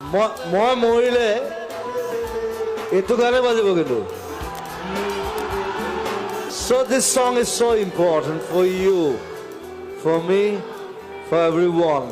মই মৰিলে এইটো গানে বাজিব কিন্তু So this song is so important for you, for me, for everyone.